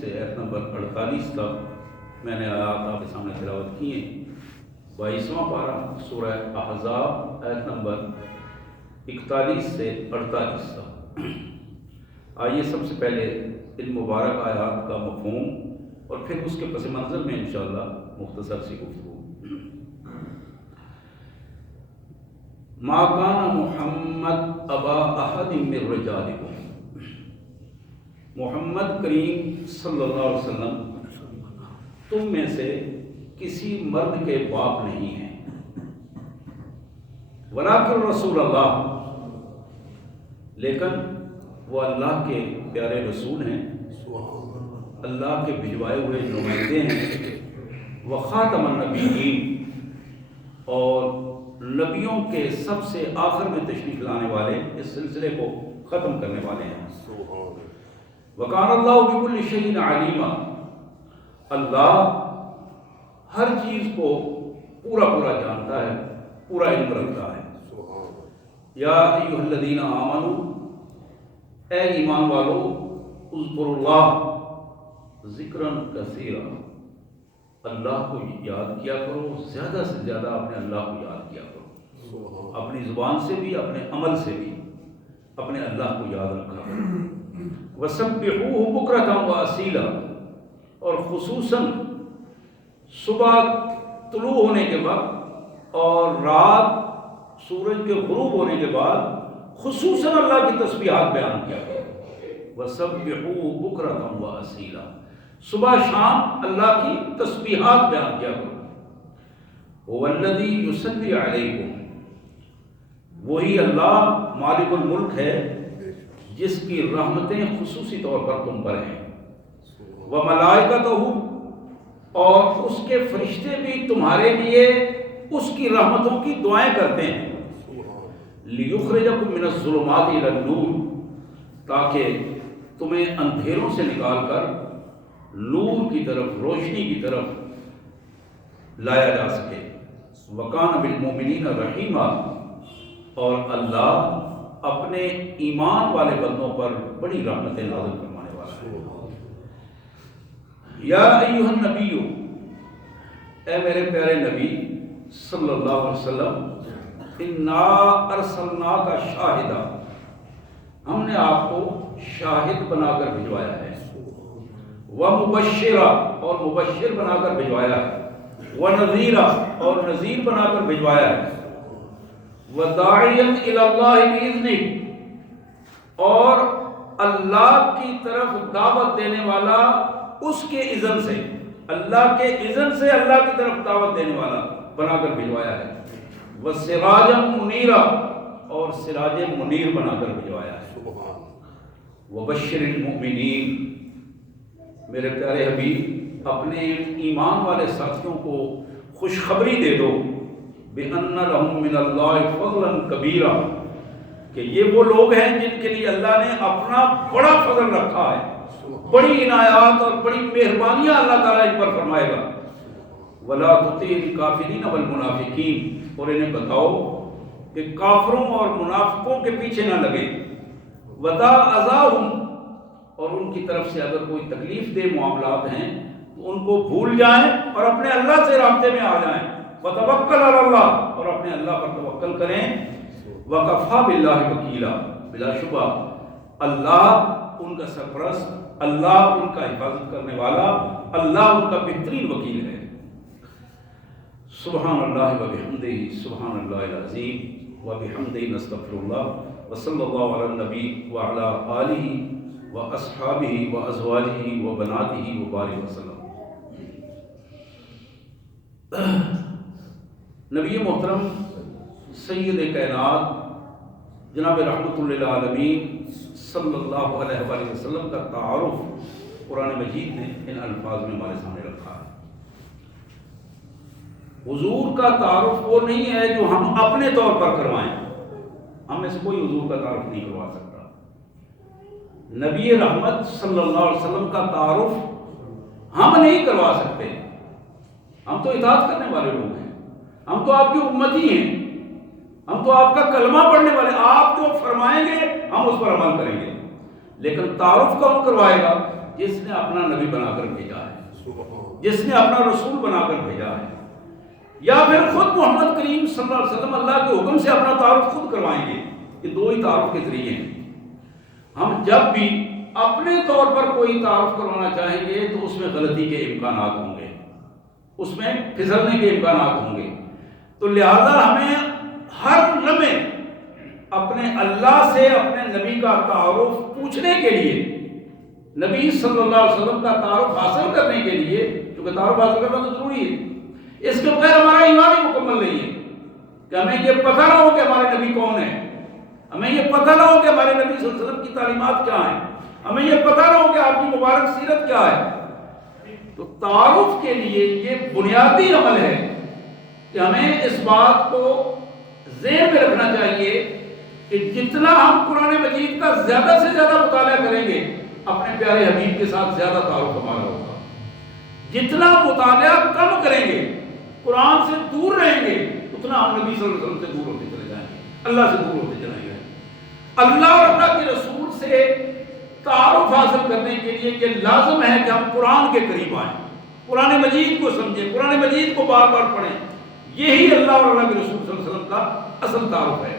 سے آیت نمبر 48 تک میں نے آیات آپ کے سامنے تلاوت کی ہیں۔ 22واں پارہ سورہ احزاب آیت نمبر 41 سے 48 تک۔ آئیے سب سے پہلے ان مبارک آیات کا مفہوم اور پھر اس کے پس منظر میں انشاءاللہ مختصر سی گفتگو۔ ما کان محمد ابا احد من رجالکم، محمد کریم صلی اللہ علیہ وسلم تم میں سے کسی مرد کے باپ نہیں ہیں، ولکن رسول اللہ، لیکن وہ اللہ کے پیارے رسول ہیں، اللہ کے بھجوائے ہوئے نمائندے ہیں، وخاتم النبیین، اور نبیوں کے سب سے آخر میں تشریف لانے والے، اس سلسلے کو ختم کرنے والے ہیں۔ وکان اللہ بکل شیء علیما، اللہ ہر چیز کو پورا پورا جانتا ہے، پورا علم رکھتا ہے۔ یا ایھا الذین آمنوا، اے ایمان والو، اذکروا اللہ ذکرا کثیرا، اللہ کو یاد کیا کرو، زیادہ سے زیادہ اپنے اللہ کو یاد کیا کرو، اپنی زبان سے بھی، اپنے عمل سے بھی اپنے اللہ کو یاد رکھا کرو۔ وسبحوہ بکرۃ واصیلا، اور خصوصاً صبح طلوع ہونے کے بعد اور رات سورج کے غروب ہونے کے بعد خصوصاً اللہ کی تسبیحات بیان کیا کرو۔ وسبحوہ بکرۃ واصیلا، صبح شام اللہ کی تسبیحات بیان کیا کرو۔ هو الذی یصلی علیکم، وہی اللہ مالک الملک ہے جس کی رحمتیں خصوصی طور پر تم پر ہیں۔ وملائکتہ، اور اس کے فرشتے بھی تمہارے لیے اس کی رحمتوں کی دعائیں کرتے ہیں۔ لیخرجکم من الظلمات الی النور، تاکہ تمہیں اندھیروں سے نکال کر نور کی طرف، روشنی کی طرف لایا جا سکے۔ وکان بالمؤمنین رحیما، اور اللہ اپنے ایمان والے بندوں پر بڑی رحمتیں نازل فرمانے والا ہے۔ یا ایھا النبی، اے میرے پیارے نبی صلی اللہ علیہ وسلم، انا ارسلناک شاہدا، ہم نے آپ کو شاہد بنا کر بھجوایا ہے، ومبشرا، اور مبشر بنا کر بھجوایا ہے، ونذیرا، اور نذیر بنا کر بھجوایا ہے، وداعیا الی اللہ بإذنہ، اور اللہ کی طرف دعوت دینے والا اس کے اذن سے، اللہ کے اذن سے اللہ کی طرف دعوت دینے والا بنا کر بھجوایا ہے، وسراجا منیرا، اور سراج منیر بنا کر بھجوایا ہے، وبشر المؤمنین، میرے پیارے حبیب اپنے ایمان والے ساتھیوں کو خوشخبری دے دو، بِأَنَّ لَهُم مِّنَ اللَّهِ فَضْلًا كَبِيرًا، کہ یہ وہ لوگ ہیں جن کے لیے اللہ نے اپنا بڑا فضل رکھا ہے، بڑی عنایات اور بڑی مہربانیاں اللہ تعالیٰ ان پر فرمائے گا۔ وَلَا تُطِعِ الْكَافِرِينَ وَالْمُنَافِقِينَ، اور انہیں بتاؤ کہ کافروں اور منافقوں کے پیچھے نہ لگے، وَدَعْ أَذَاهُمْ، اور ان کی طرف سے اگر کوئی تکلیف دہ معاملات ہیں تو ان کو بھول جائیں اور اپنے اللہ سے رابطے میں آ جائیں، وَتَوَكَّلْ عَلَى اللَّهِ، اور اپنے اللہ پر توکل کریں، وَكَفَىٰ بِاللَّهِ وَكِيلًا، بلا شبہ اللہ ان کا سرپرست، اللہ ان کا حفاظت کرنے والا، اللہ ان کا بہترین وکیل ہے۔ سبحان اللہ وبحمدہ، سبحان اللہ العظیم وبحمدہ، نستغفر اللہ، وصلی اللہ علی النبی وعلی آلہ وأصحابہ وأزواجہ وبناتہ وبارک وسلم۔ نبی محترم سید کائنات جناب رحمۃ للعالمین صلی اللہ علیہ وآلہ وسلم کا تعارف قرآن مجید نے ان الفاظ میں ہمارے سامنے رکھا ہے۔ حضور کا تعارف وہ نہیں ہے جو ہم اپنے طور پر کروائیں، ہم میں سے کوئی حضور کا تعارف نہیں کروا سکتا۔ نبی رحمت صلی اللہ علیہ وسلم کا تعارف ہم نہیں کروا سکتے، ہم تو اطاعت کرنے والے لوگ ہیں، ہم تو آپ کی امتی ہیں، ہم تو آپ کا کلمہ پڑھنے والے، آپ جو فرمائیں گے ہم اس پر عمل کریں گے، لیکن تعارف کون کروائے گا؟ جس نے اپنا نبی بنا کر بھیجا ہے، جس نے اپنا رسول بنا کر بھیجا ہے، یا پھر خود محمد کریم صلی اللہ علیہ وسلم اللہ کے حکم سے اپنا تعارف خود کروائیں گے۔ یہ دو ہی تعارف کے ذریعے ہیں۔ ہم جب بھی اپنے طور پر کوئی تعارف کروانا چاہیں گے تو اس میں غلطی کے امکانات ہوں گے، اس میں پھسلنے کے امکانات ہوں گے، تو لہذا ہمیں ہر لمحے اپنے اللہ سے اپنے نبی کا تعارف پوچھنے کے لیے، نبی صلی اللہ علیہ وسلم کا تعارف حاصل کرنے کے لیے، کیونکہ تعارف حاصل کرنا تو ضروری ہے، اس کے بغیر ہمارا ایمان ہی مکمل نہیں ہے، کہ ہمیں یہ پتہ نہ ہو کہ ہمارے نبی کون ہیں، ہمیں یہ پتہ نہ ہو کہ ہمارے نبی صلی اللہ علیہ وسلم کی تعلیمات کیا ہیں، ہمیں یہ پتہ نہ ہو کہ آپ کی مبارک سیرت کیا ہے۔ تو تعارف کے لیے یہ بنیادی عمل ہے کہ ہمیں اس بات کو ذہن میں رکھنا چاہیے کہ جتنا ہم قرآن مجید کا زیادہ سے زیادہ مطالعہ کریں گے، اپنے پیارے حبیب کے ساتھ زیادہ تعارف ہمارا ہوگا۔ جتنا مطالعہ کم کریں گے، قرآن سے دور رہیں گے، اتنا ہم نبی صلی اللہ علیہ وسلم سے دور ہوتے چلے جائیں گے، اللہ سے دور ہوتے چلیں گے۔ اللہ اور اللہ کے رسول سے تعارف حاصل کرنے کے لیے یہ لازم ہے کہ ہم قرآن کے قریب آئیں، قرآن مجید کو سمجھیں، قرآن مجید کو بار بار پڑھیں۔ یہی اللہ اور اللہ کے رسول صلی اللہ علیہ وسلم کا اصل تعارف ہے۔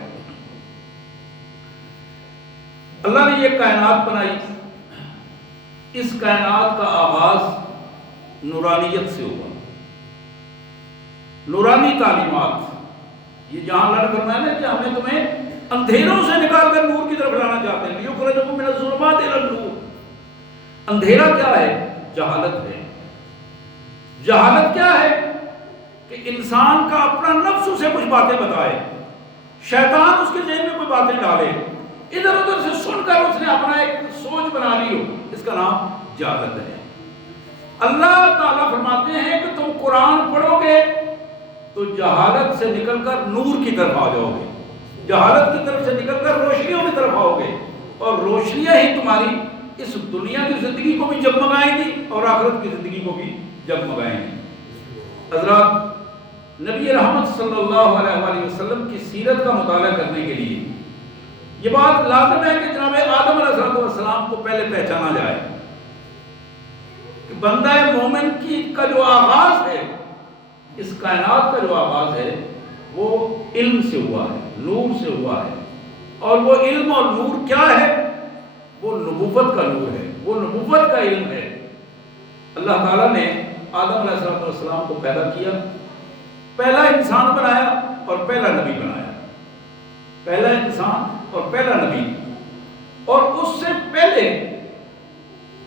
اللہ نے یہ کائنات بنائی، اس کائنات کا آغاز نورانیت سے ہوا، نورانی تعلیمات۔ یہ جہاں اللہ نے فرمایا ہے کہ ہمیں تمہیں اندھیروں سے نکال کر نور کی طرف لانا چاہتے ہیں، لِيُخْرِجَكُم مِّنَ الظُّلُمَاتِ إِلَى النُّورِ۔ اندھیرا کیا ہے؟ جہالت ہے۔ جہالت کیا ہے؟ کہ انسان کا اپنا نفس اسے کچھ باتیں بتائے، شیطان اس کے ذہن میں کوئی باتیں ڈالے، ادھر ادھر سے سن کر اس نے اپنا ایک سوچ بنا لی ہو، اس کا نام جہالت ہے۔ اللہ تعالیٰ فرماتے ہیں کہ تم قرآن پڑھو گے تو جہالت سے نکل کر نور کی طرف آ جاؤ گے، جہالت کی طرف سے نکل کر روشنیوں کی طرف آؤ گے، اور روشنیاں ہی تمہاری اس دنیا کی زندگی کو بھی جگمگائیں گی اور آخرت کی زندگی کو بھی جگمگائیں گی۔ حضرات، نبی رحمت صلی اللہ علیہ وآلہ وسلم کی سیرت کا مطالعہ کرنے کے لیے یہ بات لازم ہے کہ جناب آدم علیہ السلام کو پہلے پہچانا جائے کہ بندہ مومن کا جو آغاز ہے، اس کائنات کا جو آغاز ہے، وہ علم سے ہوا ہے، نور سے ہوا ہے۔ اور وہ علم اور نور کیا ہے؟ وہ نبوت کا نور ہے، وہ نبوت کا علم ہے۔ اللہ تعالیٰ نے آدم علیہ السلام کو پیدا کیا، پہلا انسان بنایا اور پہلا نبی بنایا، پہلا انسان اور پہلا نبی۔ اور اس سے پہلے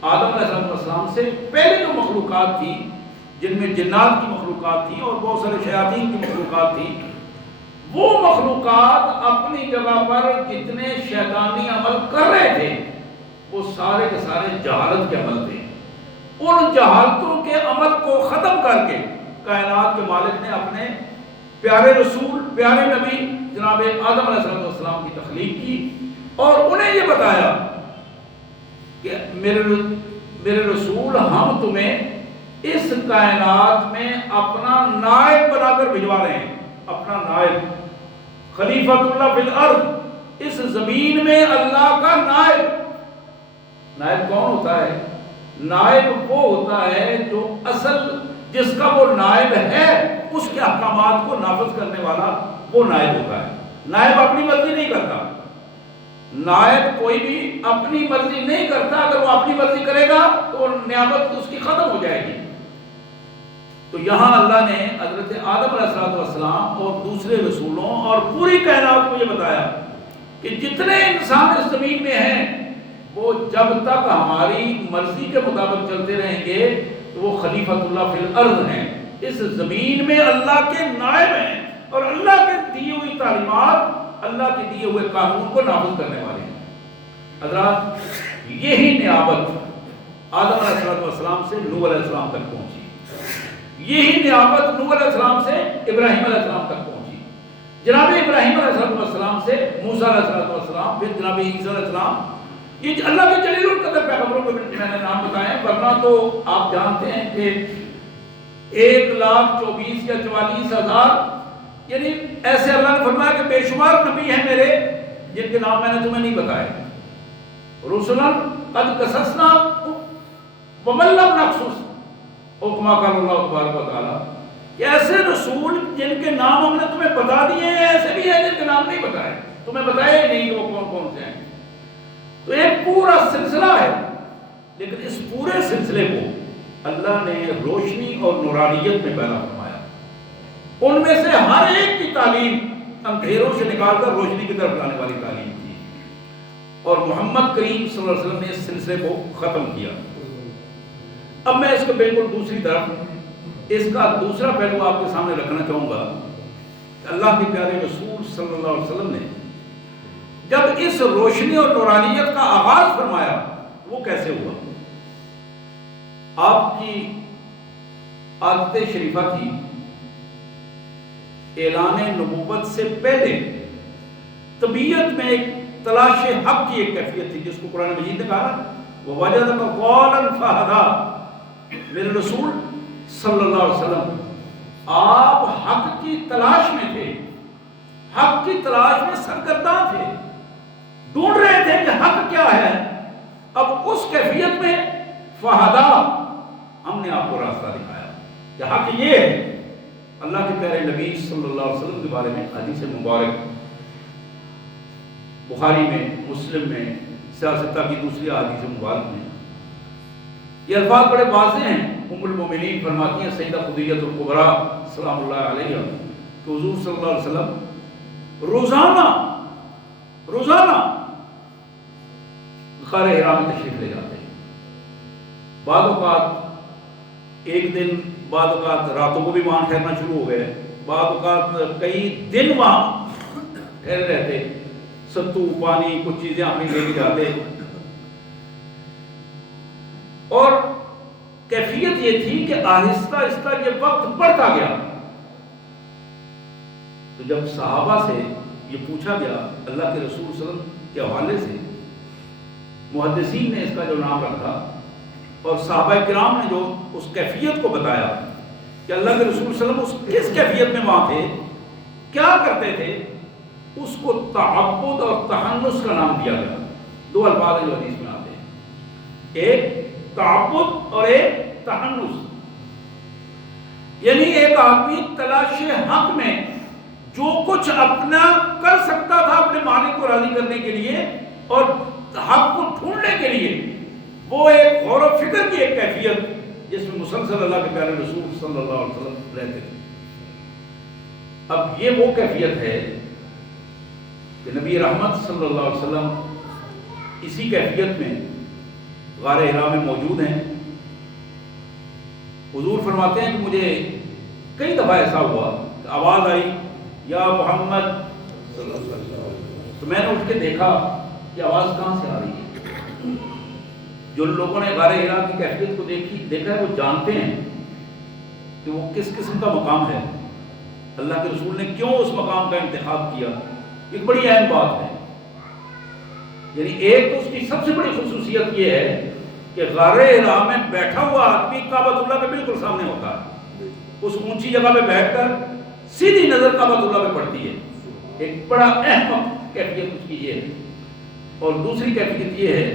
آدم علیہ السلام سے پہلے جو مخلوقات تھی، جن میں جنات کی مخلوقات تھی اور بہت سارے شیاطین کی مخلوقات تھی، وہ مخلوقات اپنی جگہ پر جتنے شیطانی عمل کر رہے تھے وہ سارے کے سارے جہالت کے عمل تھے۔ ان جہالتوں کے عمل کو ختم کر کے کائنات کے مالک نے اپنے پیارے رسول، پیارے نبی جناب آدم علیہ السلام کی تخلیق کی اور انہیں یہ بتایا کہ میرے رسول، ہم تمہیں اس کائنات میں اپنا نائب بنا کر بھجوا رہے ہیں، اپنا نائب، خلیفۃ اللہ فی الارض، اس زمین میں اللہ کا نائب۔ نائب کون ہوتا ہے؟ نائب وہ ہوتا ہے جو اصل جس کا وہ نائب ہے اس کے احکامات کو نافذ کرنے والا وہ نائب ہوتا ہے۔ نائب اپنی مرضی نہیں کرتا، نائب کوئی بھی اپنی مرضی نہیں کرتا، اگر وہ اپنی مرضی کرے گا تو نعمت اس کی ختم ہو جائے گی۔ تو یہاں اللہ نے حضرت آدم علیہ السلام اور دوسرے رسولوں اور پوری کائنات کو یہ بتایا کہ جتنے انسان اس زمین میں ہیں وہ جب تک ہماری مرضی کے مطابق چلتے رہیں گے تو وہ خلیفۃ اللہ فی الارض ہیں، اس زمین میں اللہ کے نائب ہیں اور اللہ کے دیے ہوئی تعلیمات، اللہ کے دیے ہوئے قانون کو نافذ کرنے والے ہیں۔ حضرات، یہی نیابت آدم علیہ السلام سے نوح علیہ السلام تک پہنچی، یہی نیابت نوح علیہ السلام سے ابراہیم علیہ السلام تک پہنچی، جناب ابراہیم علیہ السلام سے موسیٰ علیہ السلام، پھر جناب عیسیٰ علیہ السلام۔ یہ اللہ کے جلیل القدر پیغمبروں کو میں نے نام بتائے، ورنہ تو آپ جانتے ہیں کہ 1,24,000 یا 44,000 یعنی ایسے اللہ نے فرمایا کہ بے شمار نبی ہیں میرے جن کے نام میں نے تمہیں نہیں بتائے۔ رسلا قد قصصناہم وَمَن لَّمْ نَقْصُصْ حُکْمَ قَالَ اللہ تبارک و تعالیٰ کہ ایسے رسول جن کے نام ہم نے تمہیں بتا دیے ہیں، ایسے بھی ہیں جن کے نام نہیں بتائے، تمہیں بتایا ہی نہیں کہ وہ کون کون سے ہیں۔ تو ایک پورا سلسلہ ہے، لیکن اس پورے سلسلے کو اللہ نے روشنی اور نورانیت میں پیدا فرمایا۔ ان میں سے ہر ایک کی تعلیم اندھیروں سے نکال کر روشنی کی طرف لانے والی تعلیم تھی، اور محمد کریم صلی اللہ علیہ وسلم نے اس سلسلے کو ختم کیا۔ اب میں اس کو بالکل دوسری طرف، اس کا دوسرا پہلو آپ کے سامنے رکھنا چاہوں گا کہ اللہ کے پیارے رسول صلی اللہ علیہ وسلم نے جب اس روشنی اور نورانیت کا آغاز فرمایا وہ کیسے ہوا۔ آپ کی عادت شریفہ تھی اعلان نبوت سے پہلے طبیعت میں ایک تلاش حق کی ایک کیفیت تھی، جس کو قرآن مجید نے کہا وَوَجَدَكَ ضَالًّا فَهَدَىٰ۔ میرے رسول صلی اللہ علیہ وسلم آپ حق کی تلاش میں تھے، حق کی تلاش میں سرگرداں تھے، ڈھونڈ رہے تھے کہ حق کیا ہے۔ اب اس کیفیت میں فَهَدَىٰ، ہم نے آپ کو راستہ دکھایا کہ حق یہ ہے۔ اللہ کے پیارے نبی صلی اللہ علیہ وسلم کے بارے میں حدیث مبارک بخاری میں، مسلم میں، سیاستہ کی دوسری حدیث مبارک میں یہ الفاظ بڑے واضح ہیں۔ ام المومنین فرماتی ہیں سیدہ خدیجہ الکبریٰ سلام اللہ علیہ کہ حضور صلی اللہ علیہ وسلم روزانہ غار حرا میں تشریف لے جاتے ہیں۔ بعض اوقات ایک دن، بعض اوقات راتوں کو بھی وہاں ٹھہرنا شروع ہو گئے، بعض اوقات کئی دن وہاں ٹھہرے رہتے، ستو پانی کچھ چیزیں اپنی لے کے جاتے، اور کیفیت یہ تھی کہ آہستہ آہستہ یہ وقت بڑھتا گیا۔ تو جب صحابہ سے یہ پوچھا گیا اللہ کے رسول صلی اللہ علیہ وسلم کے حوالے سے، محدثین نے اس کا جو نام رکھا اور صحابہ کرام نے جو اس کیفیت کو بتایا کہ اللہ کے رسول صلی اللہ علیہ وسلم کس کیفیت میں وہاں تھے، کیا کرتے تھے، اس کو تعبد اور تحنس کا نام دیا گیا۔ دو الفاظ ہیں جو حدیث میں آتے ہیں، ایک تعبد اور ایک تحنس، یعنی ایک آدمی تلاش حق میں جو کچھ اپنا کر سکتا تھا اپنے مالک کو راضی کرنے کے لیے اور حق کو ڈھونڈنے کے لیے، وہ ایک غور و فکر کی ایک کیفیت جس میں مسلسل اللہ کے پیارے رسول صلی اللہ علیہ وسلم رہتے تھے۔ اب یہ وہ کیفیت ہے کہ نبی رحمت صلی اللہ علیہ وسلم اسی کیفیت میں غار حرا میں موجود ہیں۔ حضور فرماتے ہیں کہ مجھے کئی دفعہ ایسا ہوا کہ آواز آئی یا محمد، تو میں نے اٹھ کے دیکھا کہ آواز کہاں سے آ رہی ہے۔ جو لوگوں نے غار حرا کی کیفیت کو دیکھا ہے وہ جانتے ہیں کہ وہ کس قسم کا مقام ہے، اللہ کے رسول نے کیوں اس مقام کا انتخاب کیا۔ ایک بڑی اہم بات ہے، یعنی ایک تو اس کی سب سے بڑی خصوصیت یہ ہے کہ غار حرا میں بیٹھا ہوا آدمی کعبۃ اللہ کے بالکل سامنے ہوتا ہے، اس اونچی جگہ پہ بیٹھ کر سیدھی نظر کعبۃ اللہ پہ پڑتی ہے۔ ایک بڑا اہم کیفیت اس کی یہ ہے۔ اور دوسری کیفیت یہ ہے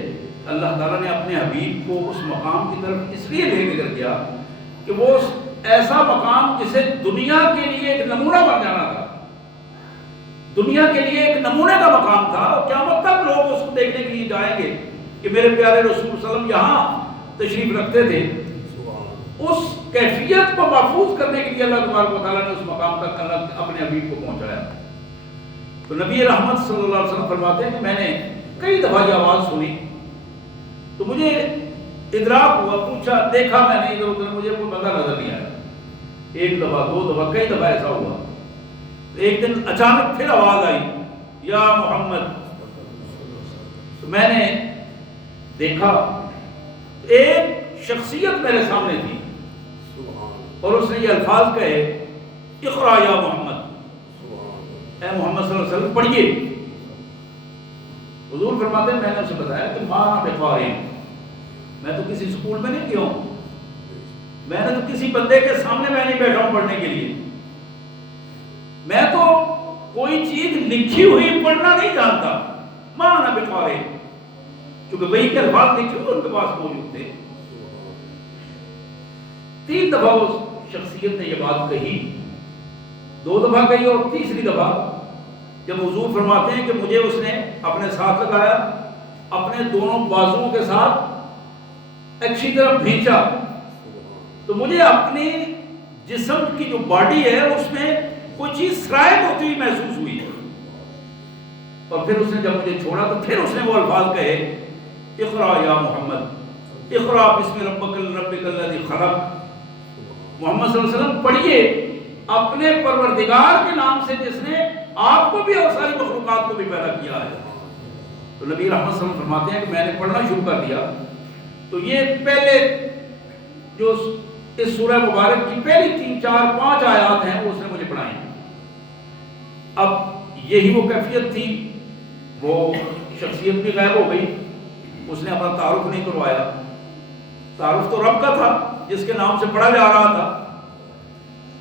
اللہ تعالیٰ نے اپنے حبیب کو اس مقام کی طرف اس لیے لے کر گیا کہ وہ ایسا مقام جسے دنیا کے لیے ایک نمونہ بن جانا تھا، دنیا کے لیے ایک نمونے کا مقام تھا، اور قیامت تک لوگ اس کو دیکھنے کے لیے جائیں گے کہ میرے پیارے رسول صلی اللہ علیہ وسلم یہاں تشریف رکھتے تھے۔ اس کیفیت کو محفوظ کرنے کے لیے اللہ تبارک و تعالیٰ نے اس مقام تک اپنے حبیب کو پہنچایا۔ تو نبی رحمت صلی اللہ علیہ وسلم فرماتے ہیں کہ میں نے کئی دفعہ یہ آواز سنی تو مجھے ادراک ہوا، پوچھا، دیکھا میں نے ادھر ادھر، مجھے کوئی بندہ نظر نہیں آیا۔ ایک دفعہ، دو دفعہ، کئی دفعہ ایسا ہوا۔ ایک دن اچانک پھر آواز آئی یا محمد، تو میں نے دیکھا ایک شخصیت میرے سامنے تھی اور اس نے یہ الفاظ کہے اقرا یا محمد، اے محمد صلی اللہ علیہ وسلم پڑھیے۔ حضور فرماتے ہیں میں نے اسے بتایا کہ مانا بقاری، میں تو کسی اسکول میں نہیں گیا ہوں، میں نے تو کسی بندے کے سامنے میں نہیں بیٹھا ہوں پڑھنے کے لیے، میں تو کوئی چیز لکھی ہوئی پڑھنا نہیں جانتا۔ مانا بقاری، کیونکہ وہی کے الفاظ لکھے ہوئے ان کے پاس موجود تھے۔ 3 دفعہ اس شخصیت نے یہ بات کہی، 2 دفعہ کہی اور تیسری دفعہ جب حضور فرماتے ہیں کہ مجھے اس نے اپنے ساتھ لگایا، اپنے دونوں بازوؤں کے ساتھ اچھی طرح بھینچا، تو مجھے اپنی جسم کی جو باڈی ہے اس میں کوئی چیز سرایت ہوتی ہوئی محسوس ہوئی، اور پھر اس نے جب مجھے چھوڑا تو پھر اس نے وہ الفاظ کہے، اقرا یا محمد، اقرا بسم ربک الذی خلق، محمد صلی اللہ علیہ وسلم پڑھیے اپنے پروردگار کے نام سے جس نے آپ کو بھی اور ساری مخلوقات کو بھی پیدا کیا ہے۔ تو نبی رحمت صلی اللہ علیہ وسلم فرماتے ہیں کہ میں نے پڑھنا شروع کر دیا، تو یہ پہلے جو اس سورہ مبارک کی پہلی 3 4 5 آیات ہیں وہ اس نے مجھے پڑھائی۔ اب یہی وہ کیفیت تھی، وہ شخصیت بھی غائب ہو گئی، اس نے اپنا تعارف نہیں کروایا، تعارف تو رب کا تھا جس کے نام سے پڑھا جا رہا تھا،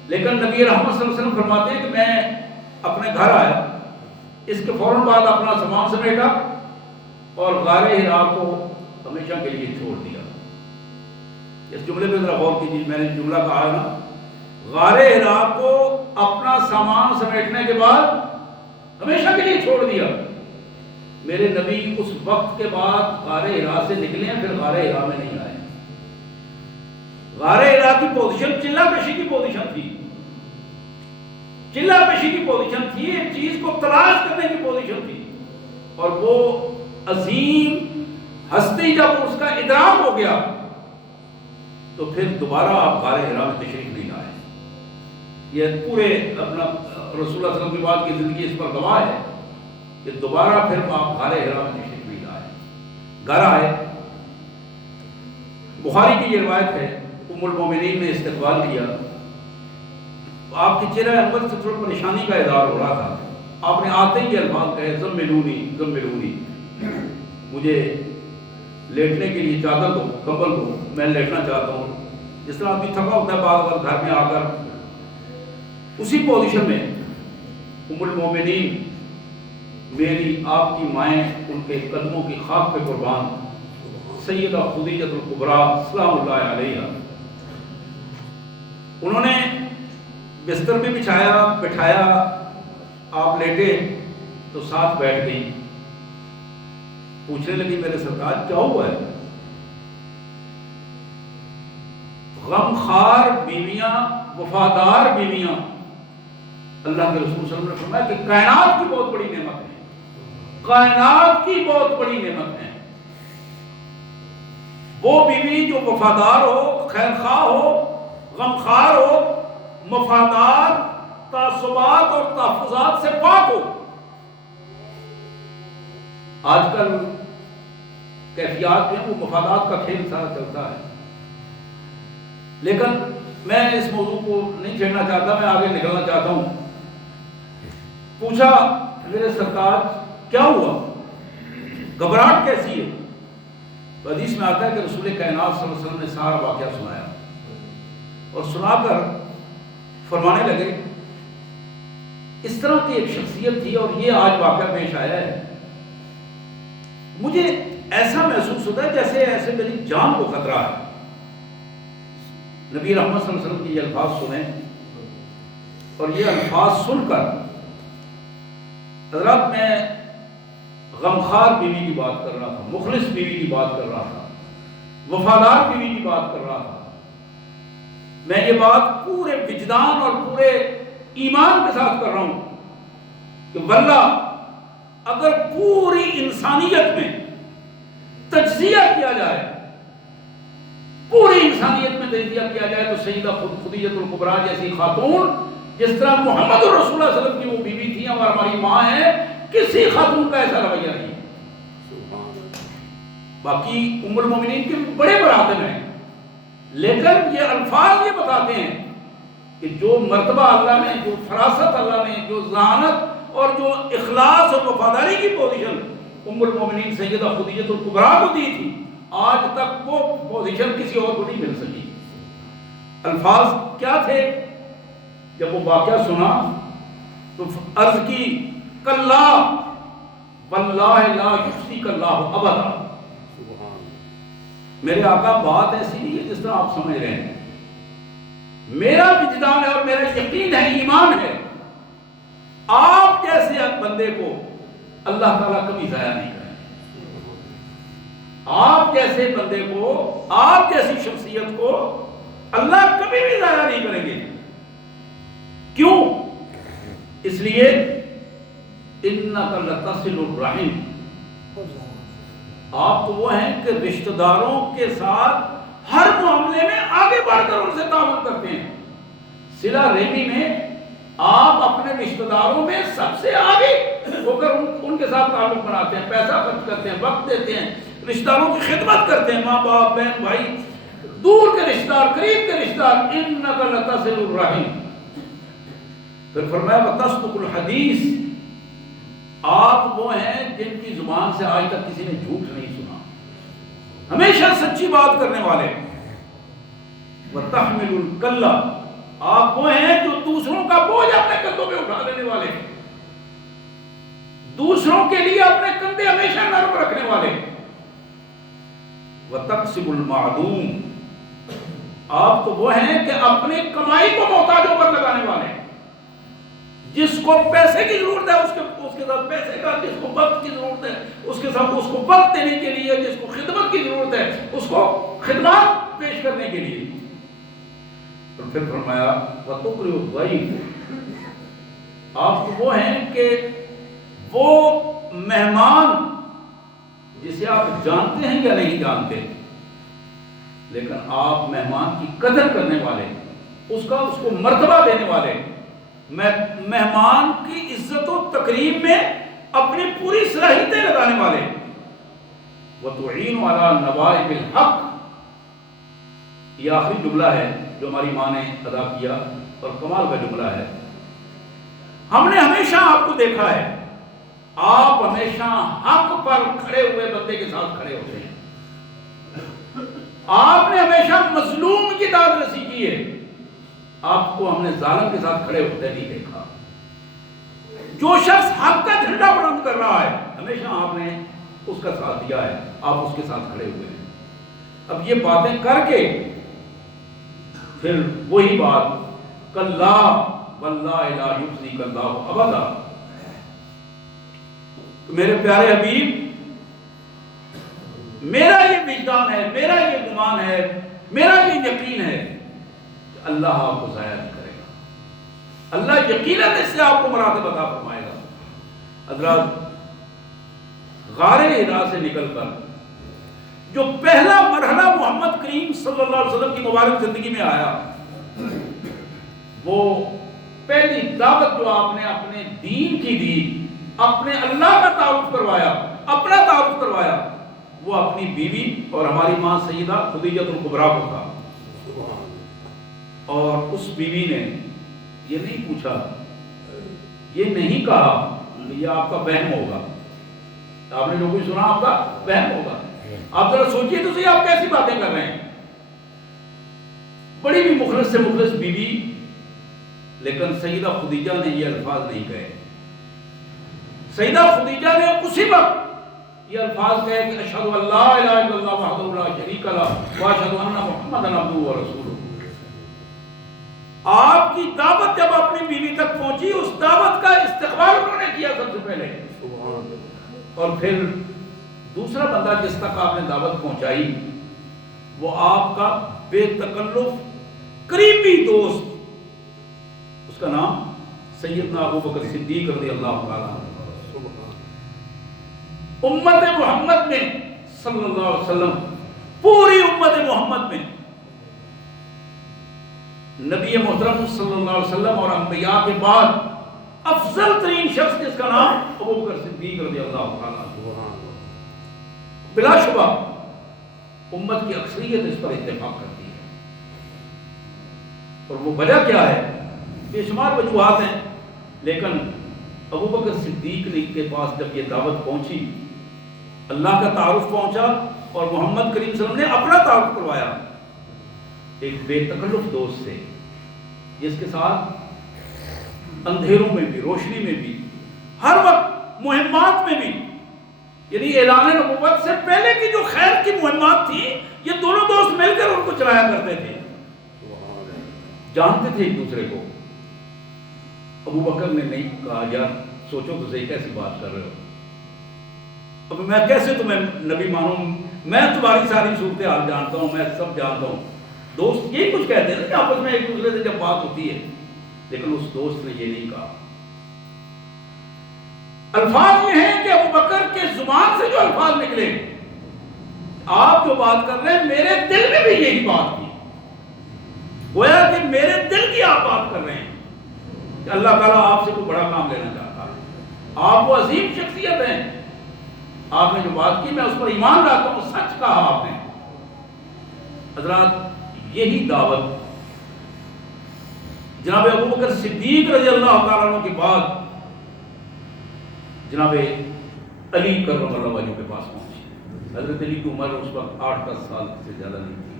لیکن نبی رحمت صلی اللہ علیہ وسلم فرماتے ہیں کہ میں اپنے گھر آیا، اس کے فوراً بعد اپنا سامان سمیٹا اور غار حرا کو ہمیشہ کے لیے چھوڑ دیا۔ اس جملے پہ ذرا غور کیجیے، میں نے جملہ کہا ہے نا، غار حرا کو اپنا سامان سمیٹنے کے بعد ہمیشہ کے لیے چھوڑ دیا۔ میرے نبی اس وقت کے بعد غار حرا سے نکلے ہیں، پھر غار حرا میں نہیں آئے۔ غار حرا کی پوزیشن چلہ کشی کی پوزیشن تھی، چلہ کشی کی پوزیشن تھی، ایک چیز کو تلاش کرنے کی پوزیشن تھی، اور وہ عظیم ہستی جب اس کا ادراک ہو گیا تو پھر دوبارہ آپ غار حرا میں تشریف نہیں لائے۔ یہ پورے اپنا رسول اللہ صلی اللہ علیہ وسلم کے بعد کی زندگی اس پر گواہ ہے کہ دوبارہ پھر آپ غار حرا میں تشریف نہیں لائے، گھر آئے۔ بخاری کی یہ روایت ہے، ام المومنین نے استقبال کیا، آپ کے چہرہ انور سے تھوڑا پریشانی کا اظہار ہو رہا تھا، آپ نے آتے ہی یہ الفاظ کہے، زملونی زملونی، مجھے لیٹنے کے لیے چادر دو، کمبل دو، میں لیٹنا چاہتا ہوں۔ جس طرح آدمی تھکا ہوتا ہے بعض وقت گھر میں آ کر، اسی پوزیشن میں ام المومنین میری آپ کی مائیں ان کے قدموں کی خاک پہ قربان سیدہ خدیجہ الکبریٰ سلام اللہ علیہا، انہوں نے بستر بھی بٹھایا، آپ لیٹے تو ساتھ بیٹھ گئی، پوچھنے لگی میرے سرکار کیا ہوا ہے؟ غمخوار بیویاں، وفادار بیویاں، اللہ کے رسول صلی اللہ علیہ وسلم نے فرمایا کہ کائنات کی بہت بڑی نعمت ہے، کائنات کی بہت بڑی نعمت ہے۔ وہ بیوی جو وفادار ہو، خیر خواہ ہو، غمخوار ہو، مفادات، تعصبات اور تحفظات سے پاک ہو۔ آج کل کیفیات میں وہ مفادات کا کھیل سارا چلتا ہے، لیکن میں اس موضوع کو نہیں چھیڑنا چاہتا، میں آگے نکلنا چاہتا ہوں۔ پوچھا میرے سرکار کیا ہوا، گھبراہٹ کیسی ہے؟ تو حدیث میں آتا ہے کہ رسول کائنات صلی اللہ علیہ وسلم نے سارا واقعہ سنایا، اور سنا کر فرمانے لگے اس طرح کی ایک شخصیت تھی اور یہ آج واقعہ پیش آیا ہے، مجھے ایسا محسوس ہوتا ہے جیسے ایسے میری جان کو خطرہ ہے۔ نبی رحمت صلی اللہ علیہ وسلم کی یہ الفاظ سنیں، اور یہ الفاظ سن کر حضرات میں غمخوار بیوی کی بات کر رہا تھا، مخلص بیوی کی بات کر رہا تھا، وفادار بیوی کی بات کر رہا تھا۔ میں یہ بات پورے وجدان اور پورے ایمان کے ساتھ کر رہا ہوں کہ واللہ اگر پوری انسانیت میں تجزیہ کیا جائے، پوری انسانیت میں تجزیہ کیا جائے تو سیدہ خدیجہ الکبریٰ جیسی خاتون، جس طرح محمد رسول اللہ صلی اللہ علیہ وسلم کی وہ بیوی تھی اور ہماری ماں ہے، کسی خاتون کا ایسا رویہ نہیں۔ باقی ام المومنین کے بڑے مراتب ہیں، لیکن یہ الفاظ یہ بتاتے ہیں کہ جو مرتبہ اللہ نے، جو فراست اللہ نے، جو ذہانت اور جو اخلاص اور وفاداری کی پوزیشن ام المومنین سیدہ خدیجہ الکبریٰ کو دی تھی، آج تک وہ پوزیشن کسی اور کو نہیں مل سکی۔ الفاظ کیا تھے؟ جب وہ واقعہ سنا تو عرض کی کلا واللہ لا یخزیک اللہ ابدا، میرے آقا بات ایسی نہیں ہے جس طرح آپ سمجھ رہے ہیں، میرا وجدان ہے اور میرا یقین ہے، ایمان ہے، آپ جیسے بندے کو اللہ تعالیٰ کبھی ضائع نہیں کریں گے۔ آپ جیسے بندے کو، آپ جیسی شخصیت کو اللہ کبھی بھی ضائع نہیں کریں گے۔ کیوں؟ اس لیے اِنَّكَ لَتَصِلُ الرَّحِمَ، آپ تو وہ ہیں کہ رشتہ داروں کے ساتھ ہر معاملے میں آگے بڑھ کر ان سے تعلق کرتے ہیں۔ صلہ رحمی میں آپ اپنے رشتہ داروں میں سب سے آگے ہو کر ان کے ساتھ تعلق بناتے ہیں، پیسہ خرچ کرتے ہیں، وقت دیتے ہیں، رشتہ داروں کی خدمت کرتے ہیں، ماں باپ، بہن بھائی، دور کے رشتہ دار، قریب کے رشتہ دار۔ اِنَّكَ لَتَصِلُ الرَّحِمَ۔ پھر فرمایا وَتَصْدُقُ الْحَدِيث، آپ وہ ہیں جن کی زبان سے آج تک کسی نے جھوٹ نہیں سنا، ہمیشہ سچی بات کرنے والے۔ وَتَحْمِلُ الْكَلَّ، آپ وہ ہیں جو دوسروں کا بوجھ اپنے کندھوں پہ اٹھا لینے والے، دوسروں کے لیے اپنے کندھے ہمیشہ نرم رکھنے والے۔ وَتَقْسِمُ الْمَعْدُومِ، آپ تو وہ ہیں کہ اپنی کمائی کو محتاجوں پر لگانے والے۔ جس کو پیسے کی ضرورت ہے اس کے ساتھ پیسے کا، جس کو وقت کی ضرورت ہے اس کے ساتھ اس کو وقت دینے کے لیے، جس کو خدمت کی ضرورت ہے اس کو خدمات پیش کرنے کے لیے۔ اور پھر فرمایا وَتُقْرِئُ الضَّيْفَ، آپ تو وہ ہیں کہ وہ مہمان جسے آپ جانتے ہیں یا نہیں جانتے، لیکن آپ مہمان کی قدر کرنے والے، اس کو مرتبہ دینے والے، مہمان کی عزت و تکریم میں اپنی پوری صلاحیتیں لگانے والے۔ وَتُعِينُ عَلَى نَوَائِبِ الْحَقِّ، یہ آخری جملہ ہے جو ہماری ماں نے ادا کیا اور کمال کا جملہ ہے۔ ہم نے ہمیشہ آپ کو دیکھا ہے، آپ ہمیشہ حق پر کھڑے ہوئے بندے کے ساتھ کھڑے ہوتے ہیں، آپ نے ہمیشہ مظلوم کی داد رسی کی ہے، آپ کو ہم نے ظالم کے ساتھ کھڑے ہوتے نہیں دیکھا۔ جو شخص حق کا جھنڈا بلند کر رہا ہے ہمیشہ آپ نے اس کا ساتھ دیا ہے، آپ اس کے ساتھ کھڑے ہوئے ہیں۔ اب یہ باتیں کر کے پھر وہی بات کَلَّا وَاللَّهِ لَا يُخْزِيكَ اللَّهُ أَبَدًا، میرے پیارے حبیب، میرا یہ وجدان ہے، میرا یہ گمان ہے، میرا یہ یقین ہے کہ اللہ آپ کو ضائع نہیں کرے گا، اللہ یقیناً اس سے آپ کو مراتب عطا فرمائے گا۔ حضرات، غار حرا سے نکل کر جو پہلا مرحلہ محمد کریم صلی اللہ علیہ وسلم کی مبارک زندگی میں آیا، وہ پہلی دعوت جو آپ نے اپنے دین کی دی، اپنے اللہ کا تعارف کروایا، اپنا تعارف کروایا، وہ اپنی بیوی اور ہماری ماں سیدہ خدیجہ الکبریٰ کو تھا۔ اور اس بیوی نے یہ نہیں پوچھا، یہ نہیں کہا کہ یہ آپ کا بہن ہوگا، آپ نے جو کچھ سنا آپ کا بہن ہوگا۔ آپ ذرا سوچئے تو صحیح، آپ کیسی باتیں کر رہے ہیں۔ بڑی بھی مخلص سے مخلص بیوی، لیکن سیدہ خدیجہ نے یہ الفاظ نہیں کہے۔ سیدہ خدیجہ نے اسی وقت یہ الفاظ کہے کہ اشہد ان لا الہ الا اللہ وحدہ لا شریک لہ واشہد ان محمدا عبدہ ورسولہ۔ آپ کی دعوت جب اپنی بیوی تک پہنچی، اس دعوت کا استقبال انہوں نے کیا سب سے پہلے، اور پھر دوسرا بندہ جس تک آپ نے دعوت پہنچائی وہ آپ کا بے تکلف قریبی دوست، اس کا نام سیدنا ابوبکر صدیق رضی اللہ تعالیٰ عنہ۔ امت محمد میں صلی اللہ علیہ وسلم، پوری امت محمد میں نبی محترم صلی اللہ علیہ وسلم اور انبیاء کے بعد افضل ترین شخص جس کا نام ابوبکر صدیق رضی اللہ تعالیٰ عنہ، بلا شبہ امت کی اکثریت اس پر اتفاق کرتی ہے۔ اور وہ وجہ کیا ہے؟ بے شمار وجوہات ہیں، لیکن ابوبکر صدیق کے پاس جب یہ دعوت پہنچی، اللہ کا تعارف پہنچا اور محمد کریم صلی اللہ علیہ وسلم نے اپنا تعارف کروایا ایک بے تکلف دوست سے، جس کے ساتھ اندھیروں میں بھی، روشنی میں بھی، ہر وقت مہمات میں بھی، یعنی اعلان نبوت سے پہلے کی جو خیر کی مہمات تھی، یہ دونوں دوست مل کر ان کو چلایا کرتے تھے۔ جانتے تھے ایک دوسرے کو. ابو بکر نے نہیں کہا یار سوچو تو صحیح کیسی بات کر رہے ہو, اب میں کیسے تمہیں نبی مانوں, میں تمہاری ساری صورتحال جانتا ہوں, میں سب جانتا ہوں. دوست یہی کچھ کہتے ہیں نا کہ آپس میں ایک دوسرے سے جب بات ہوتی ہے, لیکن اس دوست نے یہ نہیں کہا. الفاظ یہ ہیں کہ ابو بکر کے زبان سے جو الفاظ نکلے, آپ جو بات کر رہے ہیں میرے دل میں بھی یہی بات تھی, گویا کہ میرے دل کی آپ بات کر رہے ہیں کہ اللہ تعالیٰ آپ سے کوئی بڑا کام لینا چاہتا ہے. آپ وہ عظیم شخصیت ہیں, آپ نے جو بات کی میں اس پر ایمان لاتا ہوں, سچ کہا آپ نے. حضرات یہی دعوت جناب ابو بکر صدیق رضی اللہ تعالیٰ عنہ کے بعد جناب علی کرم اللہ وجہہ کے پاس پہنچی. حضرت علی کی عمر اس وقت 8-10 سال سے زیادہ نہیں تھی,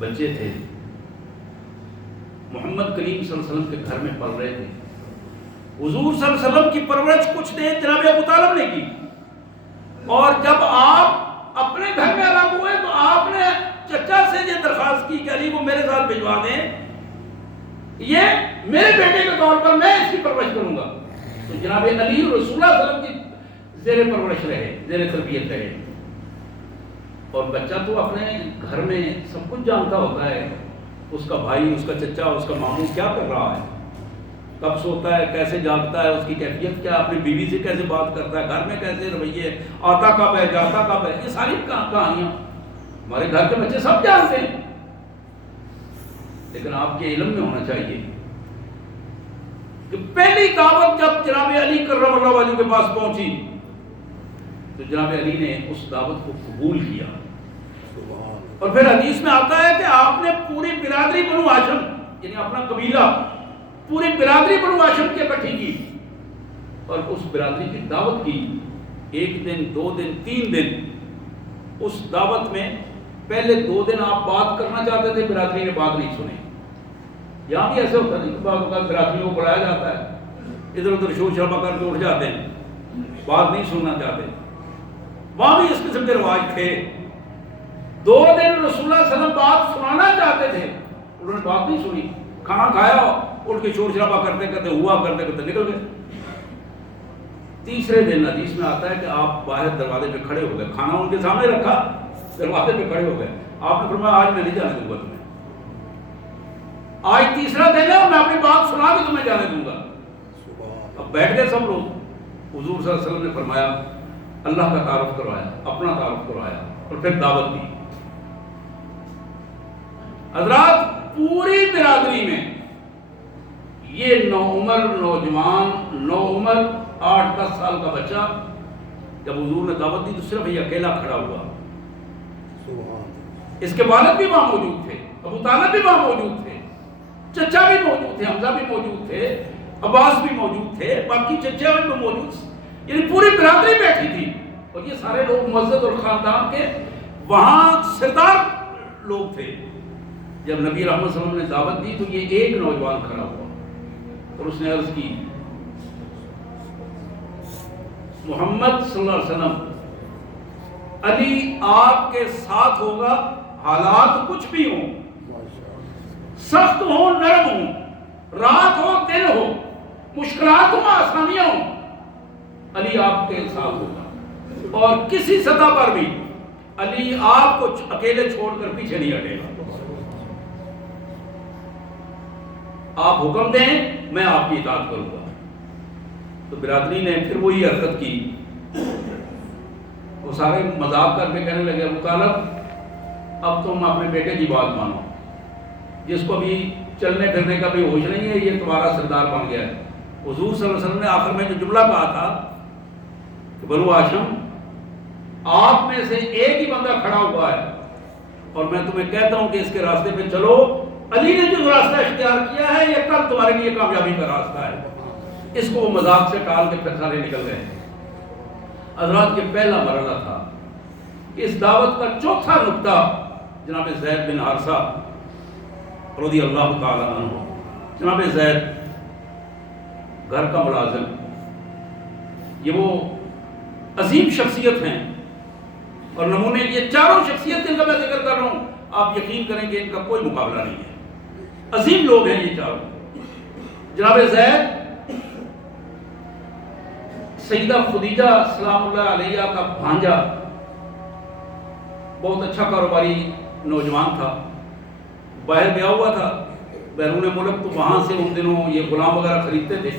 بچے تھے, محمد کریم صلی اللہ علیہ وسلم کے گھر میں پل رہے تھے. حضور صلی اللہ علیہ وسلم کی پرورش کچھ دیر جناب ابو طالب نے کی, اور جب آپ اپنے گھر میں الگ ہوئے تو آپ نے چچا سے یہ درخواست کی کہ علی کو میرے ساتھ بھجوا دیں, یہ میرے بیٹے کے طور پر میں اس کی پرورش کروں گا. تو جناب علی رسول اللہ صلی اللہ علیہ وسلم کی زیر پرورش رہے, زیر تربیت رہے. اور بچہ تو اپنے گھر میں سب کچھ جانتا ہوتا ہے, اس کا بھائی, اس کا چچا, اس کا ماموں کیا کر رہا ہے, کب سوتا ہے, کیسے جاگتا ہے, اس کی کیفیت کیا, اپنی بیوی سے کیسے بات کرتا ہے, گھر میں کیسے رویے, آتا کب ہے, جاتا کب ہے, یہ ساری کہانیاں ہمارے گھر کے بچے سب جانتے ہیں. لیکن آپ کے علم میں ہونا چاہیے کہ پہلی دعوت جب جناب علی کرم اللہ وجہہ کے پاس پہنچی تو جناب علی نے اس دعوت کو قبول کیا. اور پھر حدیث میں آتا ہے کہ آپ نے پوری برادری بنو ہاشم, یعنی اپنا قبیلہ, پوری برادری بنو ہاشم کی اکٹھی کی اور اس برادری کی دعوت کی. 1 دن 2 دن 3 دن اس دعوت میں پہلے 2 دن آپ بات کرنا چاہتے تھے, برادری نے بات نہیں سنی. یہاں بھی ایسے ہوتا نہیں, بعض اوقات برادریوں کو بلایا جاتا ہے, ادھر ادھر شور شرابہ کر کے اٹھ جاتے ہیں, بات نہیں سننا چاہتے. وہاں بھی اس قسم کے رواج تھے. 2 دن رسول اللہ صلی اللہ علیہ وسلم بات سنانا چاہتے تھے, انہوں نے بات نہیں سنی, کھانا کھایا, اٹھ کے شور شرابہ کرتے کرتے ہوا کرتے کرتے نکل گئے. تیسرے دن حدیث میں آتا ہے کہ آپ باہر دروازے پہ کھڑے ہو گئے, کھانا ان کے سامنے رکھا, دروازے پہ کھڑے ہو گئے. آپ نے فرمایا آج میں نہیں جانے دوں گا تمہیں, آج تیسرا دن ہے اور میں اپنی بات سنا کے تمہیں جانے دوں گا. اب بیٹھ گئے سب لوگ. حضور صلی اللہ علیہ وسلم نے فرمایا, اللہ کا تعارف کروایا, اپنا تعارف کروایا اور پھر دعوت دی. حضرات پوری برادری میں یہ نوعمر نوجوان, نوعمر 8-10 سال کا بچہ جب حضور نے دعوت دی تو صرف یہ اکیلا کھڑا ہوا. اس کے والد بھی وہاں موجود تھے, ابو طالب بھی وہاں موجود تھے, چچا بھی موجود تھے, حمزہ بھی موجود تھے, عباس بھی موجود تھے, باقی چچا بھی موجود, یعنی پوری برادری بیٹھی تھی. اور یہ سارے لوگ مسجد اور خاندان کے وہاں سردار لوگ تھے. جب نبی رحمت صلی اللہ علیہ وسلم نے دعوت دی تو یہ ایک نوجوان کھڑا ہوا اور اس نے عرض کی, محمد صلی اللہ علیہ وسلم, علی آپ کے ساتھ ہوگا, حالات کچھ بھی ہوں, سخت ہو نرم ہو, رات ہو دن ہو, مشکلات ہو آسانیاں ہو, علی آپ کے ساتھ ہوگا. اور کسی سطح پر بھی علی آپ کو اکیلے چھوڑ کر پیچھے نہیں ہٹے گا. آپ حکم دیں میں آپ کی اطاعت کروں گا. تو برادری نے پھر وہی حرکت کی, وہ سارے مذاق کر کے کہنے لگے, ابو طالب اب تم اپنے بیٹے کی بات مانو, جس کو بھی چلنے پھرنے کا بھی ہوش نہیں ہے, یہ تمہارا سردار بن گیا ہے. حضور صلی اللہ علیہ وسلم نے آخر میں جو جملہ کہا تھا کہ بنو ہاشم آپ میں سے ایک ہی بندہ کھڑا ہوا ہے اور میں تمہیں کہتا ہوں کہ اس کے راستے پہ چلو. علی نے جو راستہ اختیار کیا ہے یہ کل تمہارے لیے کامیابی کا راستہ ہے. اس کو وہ مذاق سے ٹال کے پھر سارے نکل گئے. حضرات کے پہلا مرحلہ تھا. اس دعوت کا چوتھا نقطہ جناب زید بن حارثہ رضی اللہ تعالی عنہ, جناب زید گھر کا ملازم, یہ وہ عظیم شخصیت ہیں اور نمونے, یہ چاروں شخصیت جن کا میں ذکر کر رہا ہوں آپ یقین کریں کہ ان کا کوئی مقابلہ نہیں ہے. عظیم لوگ ہیں یہ چاروں. جناب زید سیدہ خدیجہ سلام اللہ علیہ کا بھانجا، بہت اچھا کاروباری نوجوان تھا، باہر گیا ہوا تھا بیرون ملک، تو وہاں سے ان دنوں یہ غلام وغیرہ خریدتے تھے.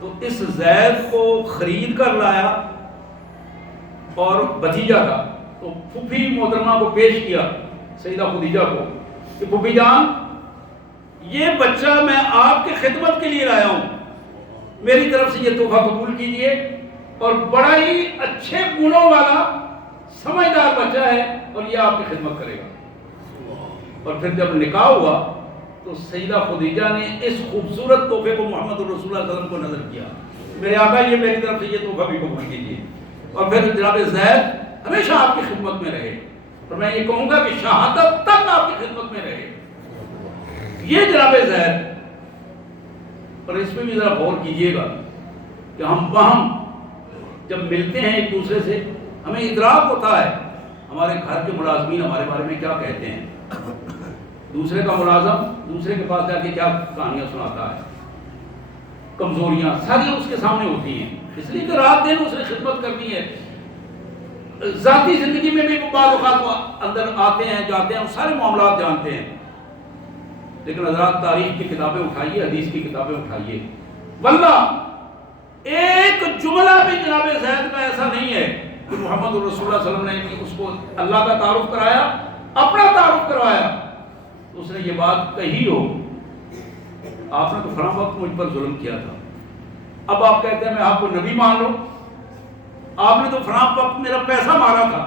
تو اس زید کو خرید کر لایا اور بھتیجا تھا، تو پھوپھی محترمہ کو پیش کیا سیدہ خدیجہ کو کہ پھوپھی جان یہ بچہ میں آپ کی خدمت کے لیے لایا ہوں، میری طرف سے یہ تحفہ قبول کیجئے، اور بڑا ہی اچھے گنوں والا سمجھدار بچہ ہے اور یہ آپ کی خدمت کرے گا. اور پھر جب نکاح ہوا تو سیدہ خدیجہ نے اس خوبصورت تحفے کو محمد رسول اللہ صلی اللہ علیہ وسلم کو نظر کیا، میرے آقا یہ میری طرف سے یہ تحفہ بھی قبول کیجئے. اور پھر جناب زید ہمیشہ آپ کی خدمت میں رہے، اور میں یہ کہوں گا کہ شہادت تک آپ کی خدمت میں رہے. یہ جناب زید، اور اس میں بھی ذرا غور کیجئے گا کہ ہم جب ملتے ہیں ایک دوسرے سے ہمیں ادراک ہوتا ہے ہمارے گھر کے ملازمین ہمارے بارے میں کیا کہتے ہیں. دوسرے کا ملازم دوسرے کے پاس جا کے کیا کہانیاں سناتا ہے، کمزوریاں ساری اس کے سامنے ہوتی ہیں، اس لیے کہ رات دن اس نے خدمت کرنی ہے. ذاتی زندگی میں بھی بعض اوقات اندر آتے ہیں جاتے ہیں، وہ سارے معاملات جانتے ہیں. لیکن حضرات تاریخ کی کتابیں اٹھائیے، حدیث کی کتابیں اٹھائیے، واللہ ایک جملہ بھی جناب زید کا ایسا نہیں ہے کہ محمد رسول اللہ صلی اللہ علیہ وسلم نے اس کو اللہ کا تعارف کرایا، اپنا تعارف کروایا تو اس نے یہ بات کہی ہو آپ نے تو فلاں وقت مجھ پر ظلم کیا تھا، اب آپ کہتے ہیں میں آپ کو نبی مان لوں. آپ نے تو فلاں وقت میرا پیسہ مارا تھا،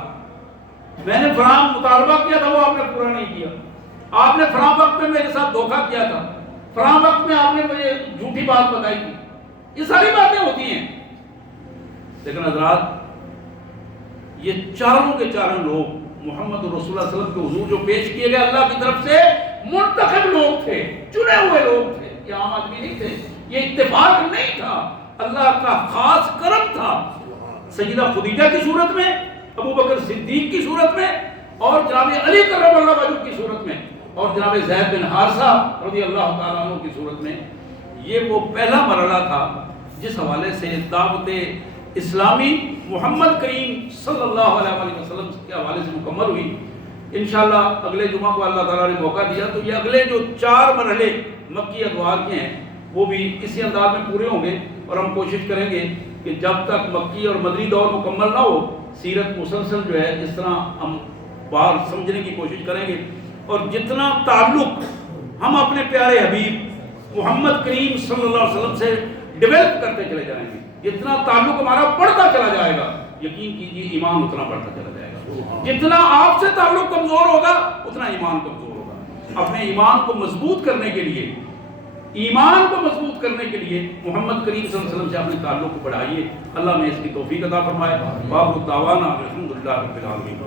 میں نے فلاں مطالبہ کیا تھا وہ آپ نے پورا نہیں کیا، آپ نے فلاں وقت میں میرے ساتھ دھوکہ کیا تھا، فلاں وقت میں آپ نے مجھے جھوٹی بات بتائی تھی. یہ ساری باتیں ہوتی ہیں. لیکن حضرات یہ چاروں کے چاروں لوگ محمد رسول اللہ صلی اللہ علیہ وسلم کے حضور جو پیش کیے گئے اللہ کی طرف سے منتخب لوگ تھے، چنے ہوئے لوگ تھے. یہ عام آدمی نہیں تھے، یہ اتفاق نہیں تھا، اللہ کا خاص کرم تھا. سیدہ خدیجہ کی صورت میں، ابو بکر صدیق کی صورت میں، اور جناب علی کرم اللہ وجہ کی صورت میں، اور جناب زید بن حارثہ رضی اللہ تعالیٰ عنہ کی صورت میں. یہ وہ پہلا مرحلہ تھا جس حوالے سے دعوت اسلامی محمد کریم صلی اللہ علیہ وسلم کے حوالے سے مکمل ہوئی. انشاءاللہ اگلے جمعہ کو اللہ تعالیٰ نے موقع دیا تو یہ اگلے جو 4 مرحلے مکی ادوار کے ہیں وہ بھی اسی انداز میں پورے ہوں گے. اور ہم کوشش کریں گے کہ جب تک مکی اور مدنی دور مکمل نہ ہو سیرت مسلسل جو ہے اس طرح ہم بار سمجھنے کی کوشش کریں گے. اور جتنا تعلق ہم اپنے پیارے حبیب محمد کریم صلی اللہ علیہ وسلم سے ڈیولپ کرتے چلے جائیں گے، جتنا تعلق ہمارا بڑھتا چلا جائے گا، یقین کیجیے ایمان اتنا بڑھتا چلا جائے گا. جتنا آپ سے تعلق کمزور ہوگا اتنا ایمان کمزور ہوگا. اپنے ایمان کو مضبوط کرنے کے لیے محمد کریم صلی اللہ علیہ وسلم سے اپنے تعلق کو بڑھائیے. اللہ میں اس کی توفیق عطا فرمائے. وآخر دعوانا الحمدللہ رب العالمین.